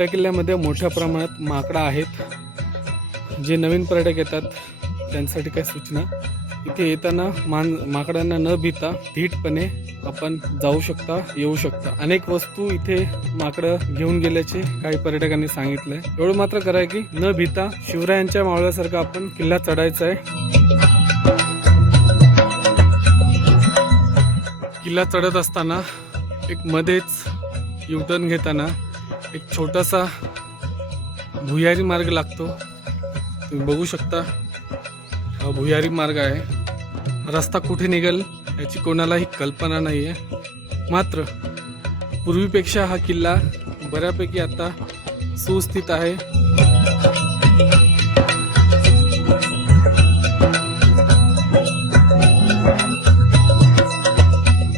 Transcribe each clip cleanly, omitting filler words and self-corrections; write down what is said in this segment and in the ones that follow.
पट्ट्या किल्ल्यामध्ये मोठ्या प्रमाणात माकडं आहेत. जे नवीन पर्यटक येतात त्यांच्यासाठी काय सूचना, इथे येताना माकडांना न भीता धीटपणे आपण जाऊ शकता, येऊ शकता. अनेक वस्तू इथे माकडं घेऊन गेल्याचे काही पर्यटकांनी सांगितलंय. एवढं मात्र कराय की न भीता शिवरायांच्या मावळ्यासारखं आपण किल्ला चढायचा आहे. किल्ला चढत असताना एक मध्येच युटर्न घेताना एक छोटासा भुयारी मार्ग लागतो. तुम्ही बघू शकता हा भुयारी मार्ग आहे. रस्ता कुठे निघेल याची कोणालाही कल्पना नाही आहे. मात्र पूर्वीपेक्षा हा किल्ला बऱ्यापैकी आता सुस्थित आहे.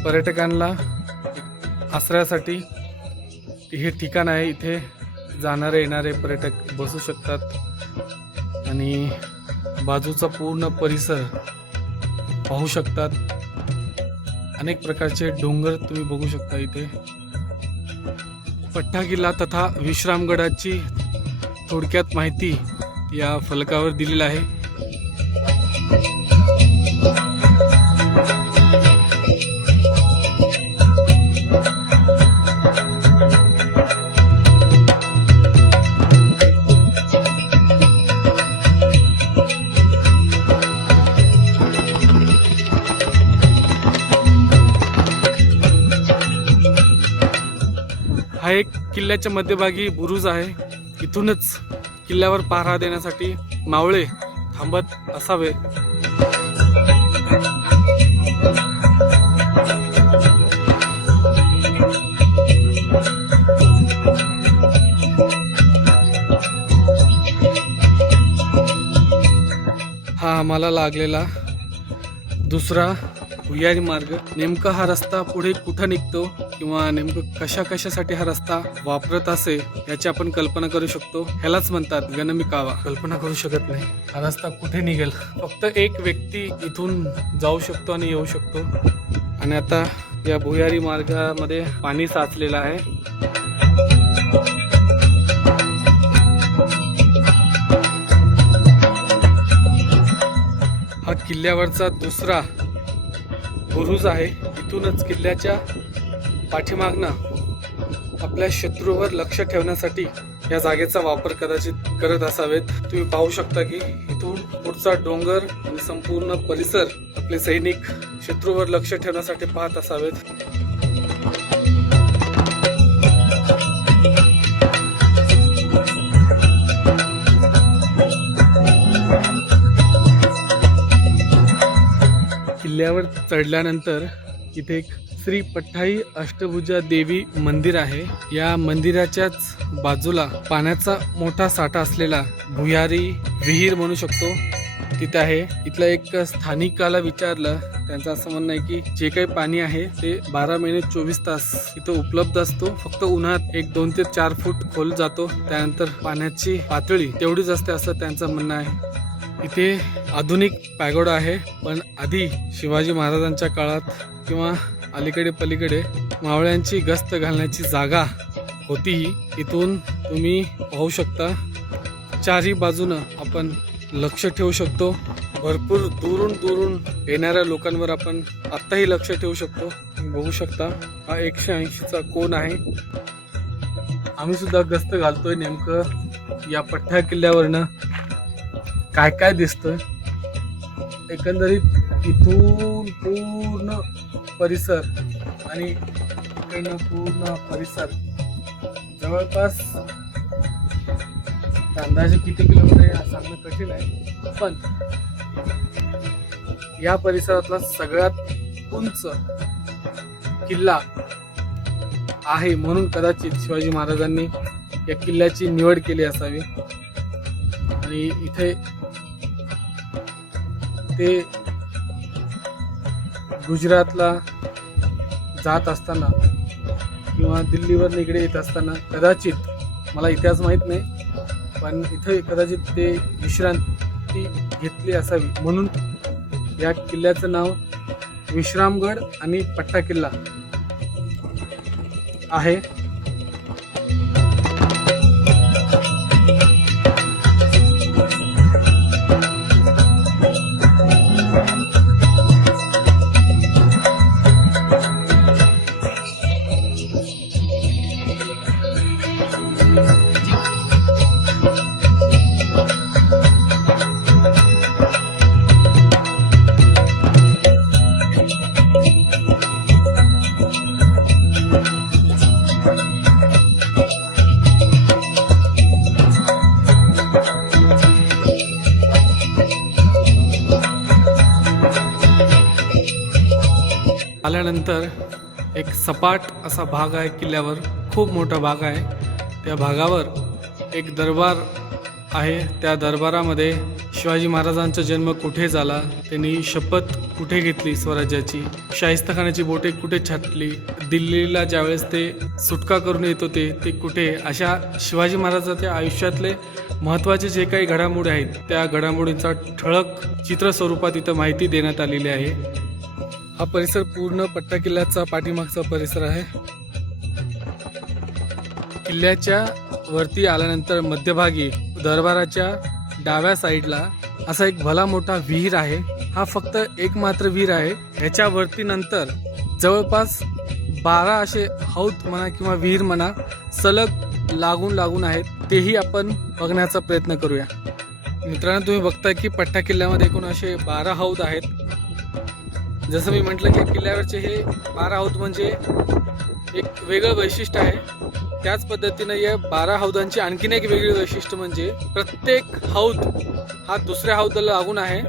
पर्यटकांना आश्रयासाठी हे ठिकाण आहे. इथे जाणारे येणारे पर्यटक बसू शकतात आणि बाजूचा पूर्ण परिसर पाहू शकतात. अनेक प्रकारचे डोंगर तुम्ही बघू शकता. इथे पठ्ठा किल्ला तथा विश्रामगडाची थोडक्यात माहिती या फलकावर दिलेली आहे. हा एक किल्ल्याच्या मध्यभागी बुरुज आहे. इथूनच किल्ल्यावर पहारा देण्यासाठी मावळे थांबत असावे. हा आम्हाला लागलेला दुसरा भुयारी मार्ग. नेमका हा रस्ता पुढे कुठं निघतो किंवा नेमकं कशासाठी हा रस्ता वापरत असे याची आपण कल्पना करू शकतो. ह्यालाच म्हणतात गणमिकावा. कल्पना करू शकत नाही हा रस्ता कुठे निघेल. फक्त एक व्यक्ती इथून जाऊ शकतो आणि येऊ शकतो. आणि आता या भुयारी मार्गामध्ये पाणी साचलेलं आहे. हा किल्ल्यावरचा दुसरा बुरुज आहे. इथूनच किल्ल्याच्या पाठीमागनं आपल्या शत्रूवर लक्ष ठेवण्यासाठी या जागेचा वापर कदाचित करत असावेत. तुम्ही पाहू शकता की इथून पुढचा डोंगर आणि संपूर्ण परिसर आपले सैनिक शत्रूवर लक्ष ठेवण्यासाठी पाहत असावेत. किल्ल्यावर चढल्यानंतर इथे एक श्री पठ्ठाई अष्टभुजा देवी मंदिर आहे. या मंदिराच्याच बाजूला पाण्याचा मोठा साठा असलेला भुयारी विहीर म्हणू शकतो तिथे आहे. इथला एक स्थानिकाला विचारलं, त्यांचं असं म्हणणं आहे की जे काही पाणी आहे ते 12 महिने 24 तास इथं उपलब्ध असतो. फक्त उन्हात 2 ते 4 फूट खोल जातो. त्यानंतर पाण्याची पातळी तेवढीच असते असं त्यांचं म्हणणं आहे. इथे आधुनिक पॅगोडा आहे, पण आधी शिवाजी महाराजांच्या काळात किंवा अलीकडे पलीकडे मावळ्यांची गस्त घालण्याची जागा होती. इथून तुम्ही पाहू शकता चारही बाजूनं आपण लक्ष ठेवू शकतो. भरपूर दुरून येणाऱ्या लोकांवर आपण आत्ताही लक्ष ठेवू शकतो. बघू शकता हा 180चा कोन आहे. आम्ही सुद्धा गस्त घालतोय. नेमकं या पठ्ठा किल्ल्यावरनं काय दिसतंय. एकंदरीत इथून पूर्ण परिसर आणि इकडनं पूर्ण परिसर जवळपास अंदाजे किती किलोमीटर सांगणं कठीण आहे, पण या परिसरातला सगळ्यात उंच किल्ला आहे म्हणून कदाचित शिवाजी महाराजांनी या किल्ल्याची निवड केली असावी. आणि इथे ते गुजरातला जात असताना किंवा दिल्लीवर इकडे येत असताना कदाचित, मला इतिहास माहीत नाही, पण इथे कदाचित ते विश्रांती घेतली असावी म्हणून या किल्ल्याचं नाव विश्रामगड आणि पठ्ठा किल्ला आहे. आल्यानंतर एक सपाट असा भाग आहे किल्ल्यावर, खूप मोठा भाग आहे. त्या भागावर एक दरबार आहे. त्या दरबारामध्ये शिवाजी महाराजांचा जन्म कुठे झाला, त्यांनी शपथ कुठे घेतली स्वराज्याची, शाहिस्तेखानाची बोटे कुठे छाटली, दिल्लीला ज्यावेळेस ते सुटका करून येत होते ते कुठे, अशा शिवाजी महाराजांच्या आयुष्यातले महत्त्वाचे जे काही घडामोडी आहेत त्या घडामोडींचा ठळक चित्र स्वरूपात इथं माहिती देण्यात आलेली आहे. हा परिसर पूर्ण पट्टा किल्ल्याचा पाठीमागचा परिसर आहे. किल्ल्याच्या वरती आल्यानंतर मध्यभागी दरबाराच्या डाव्या साईडला असा एक भला मोठा विहीर आहे. हा फक्त एक मात्र विहीर आहे. ह्याच्या वरती नंतर जवळपास 12 असे हौद म्हणा किंवा विहीर म्हणा सलग लागून आहेत. तेही आपण बघण्याचा प्रयत्न करूया. मित्रांनो, तुम्ही बघताय की पट्टा किल्ल्यामध्ये एकूण असे 12 हौद आहेत. जसं मी म्हटलं की किल्ल्यावरचे हे 12 हौद म्हणजे एक वेगळं वैशिष्ट्य आहे. त्याच पद्धतीनं या 12 हौदांची आणखीन एक वेगळी वैशिष्ट्य म्हणजे प्रत्येक हौद हा दुसऱ्या हौदाला लागून आहे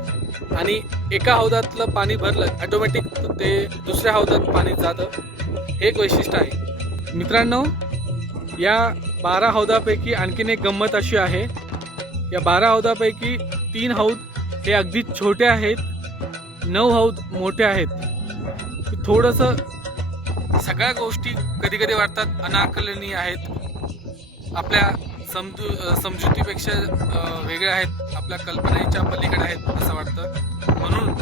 आणि एका हौदातलं पाणी भरलं ऑटोमॅटिक ते दुसऱ्या हौदात पाणी जातं. हे एक वैशिष्ट्य आहे. मित्रांनो, या 12 हौदापैकी आणखीन एक गंमत अशी आहे, या 12 हौदापैकी 3 हौद हे अगदी छोटे आहेत, 9 हौद मोठे आहेत. थोडंसं सगळ्या गोष्टी कधी कधी वाटतात अनाकलनीय आहेत, आपल्या समजुतीपेक्षा वेगळ्या आहेत, आपल्या कल्पनेच्या पलीकडे आहेत असं वाटतं. म्हणून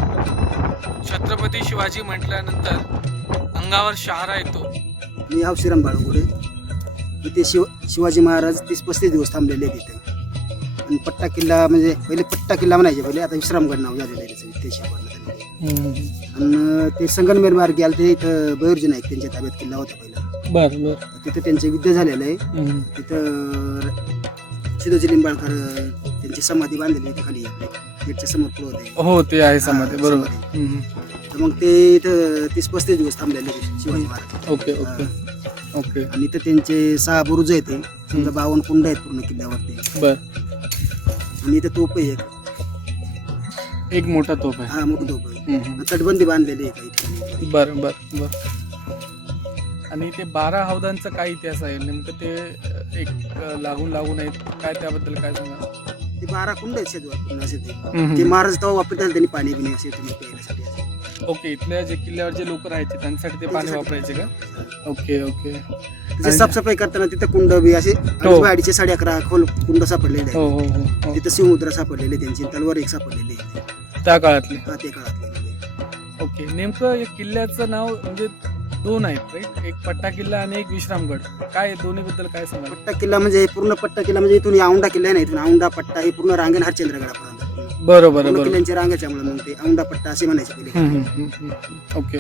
छत्रपती शिवाजी म्हटल्यानंतर अंगावर शहारा येतो. मी श्रीराम बाळगुडे. इथे शिवाजी महाराज 30-35 दिवस थांबलेले आहेत इथे. आणि पट्टा किल्ला म्हणजे पहिले पट्टा किल्ला म्हणायचे, पहिले आता विश्रामगड नाव झालेलं आहे त्याचं, ते शिकवलं त्यांनी. आणि ते संगमनेर मार्गे आले ते इथं बहिर्जी नाईक त्यांच्या ताब्यात किल्ला होता पहिला. बरं. तिथं त्यांचे युद्ध झालेलं आहे. तिथं सिद्धोजी लिंबाळकर त्यांची समाधी बांधलेली आहे खाली गेटच्या समोर पुढं होते. हो, ते आहे समाधी, बरोबर. तर मग ते इथं 30-35 दिवस थांबलेले शिवाजी महाराज. ओके. आणि इथं त्यांचे 6 बुरुज आहेत, समजा 52 कुंड आहेत पूर्ण किल्ल्यावरती. बर. आणि इथं तोप आहे एक मोठा तोफ आहे. हा, मोठी तोप आहे. तटबंदी बांधलेली आहे काही. बर. आणि ते 12 हौदांचा काय इतिहास आहे नेमकं, ते एक लागून आहेत काय, त्याबद्दल काय सांगा. ते 12 कुंड आहेत शेजवार असे ते महाराज तेव्हा वापरतात त्यांनी पाणी बिणी असे तुम्ही प्यायण्यासाठी. ओके. इथल्या जे किल्ल्यावर जे लोक राहायचे त्यांच्यासाठी ते पाणी वापरायचे का? ओके. तिथे साफसफाई करताना तिथे कुंड बी असे 2.5 11 खोल कुंड सापडलेले आहेत. तिथे शिवमुद्रा सापडलेली त्यांची, तलवार एक सापडलेली त्या काळातली. हा, ते काळातले. ओके. नेमकं या किल्ल्याचं नाव म्हणजे 2 आहेत राईट, एक पट्टा किल्ला आणि एक विश्रामगड. काय दोन्ही बद्दल काय सांगा. पट्टा किल्ला म्हणजे पूर्ण पट्टा किल्ला म्हणजे इथून औंढा किल्ला आहे ना, इथून औंढा पट्टा हे पूर्ण रांगण हरचंद्रगडापर्यंत. बरोबर. किल्ल्यांच्या रांगाच्यामुळे मग ते औंढा पट्टा असे म्हणायचे पहिले. ओके.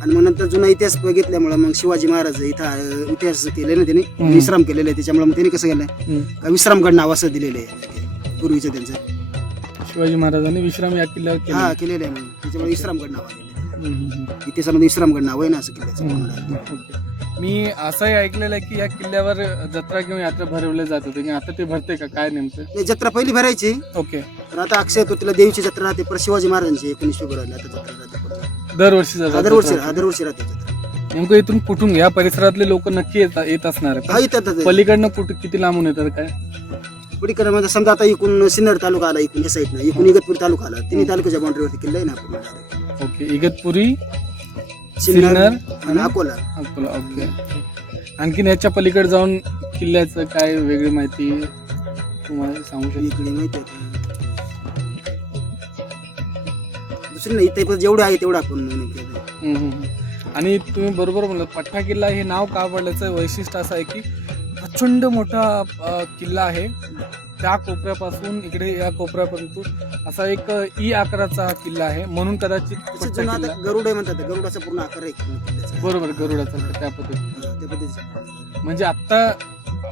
आणि मग नंतर जुना इतिहास बघितल्यामुळे मग शिवाजी महाराज इथं इतिहास केले ना त्यांनी, विश्राम केलेले आहे. त्याच्यामुळे मग त्यांनी कसं केलंय का विश्रामगड नाव असं दिलेलं आहे पूर्वीचं त्यांचं. शिवाजी महाराजांनी विश्राम या किल्ल्यावर हा केलेलं आहे, मग त्याच्यामुळे विश्रामगड नाव आलेलं आहे. इतिहासामध्ये विश्रामगड नाव आहे ना असं किल्ल्याचं. मी असंही ऐकलेलं आहे की या किल्ल्यावर जत्रा किंवा यात्रा भरवल्या जात होते, की आता ते भरते का काय नेमकं? जत्रा पहिली भरायची. ओके. तर आता अक्षय तृतीयेला देवीची जत्रा राहते, परत शिवाजी महाराजांची 19 फेब्रुवारीला आता जत्रा राहते. दरवर्षी राहते जत्रा. नेमकं इथून कुठून या परिसरातले लोक नक्की येत असणार हा, येतात. पलीकडनं किती लांबून येतात काय? पलीकडे म्हणजे समजा आता इकून सिन्नर तालुका आला, इकून या साईडनं, इकून इगतपुरी तालुका आला, तिन्ही तालुक्याच्या बाउंड्रीवरती किल्ला आहे ना आपण. ओके. इगतपुरी, सिन्नर आणि अकोला. ओके. आणखीन याच्या पलीकडे जाऊन किल्ल्याचं काय वेगळी माहिती तुम्हाला सांगू शकतो? इकडे माहिती आहे दुसरी नाही, इथे जेवढं आहे तेवढं आपण. आणि तुम्ही बरोबर म्हणलात, पट्टा किल्ला हे नाव का पडल्याचं वैशिष्ट्य असं आहे की प्रचंड मोठा किल्ला आहे. त्या कोपऱ्यापासून इकडे या कोपऱ्यापर्यंत असा एक ई आकाराचा किल्ला आहे, म्हणून कदाचित गरुड आहे म्हणतात, गरुडाचा पूर्ण आकार आहे. बरोबर, गरुडाचा त्या पद्धतीने. म्हणजे आता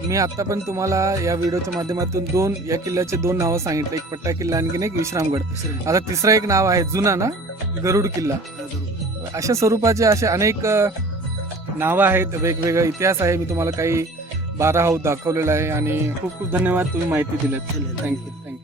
मी आता पण तुम्हाला या व्हिडिओच्या माध्यमातून या किल्ल्याचे 2 नावं सांगितले, एक पट्टा किल्ला आणखीन एक विश्रामगड. आता तिसरा एक नाव आहे जुना ना, गरुड किल्ला. अशा स्वरूपाचे असे अनेक नावं आहेत, वेगवेगळा इतिहास आहे. मी तुम्हाला काही 12 हाऊस दाखवलेला आहे आणि खूप खूप धन्यवाद, तुम्ही माहिती दिल्यात. थँक्यू.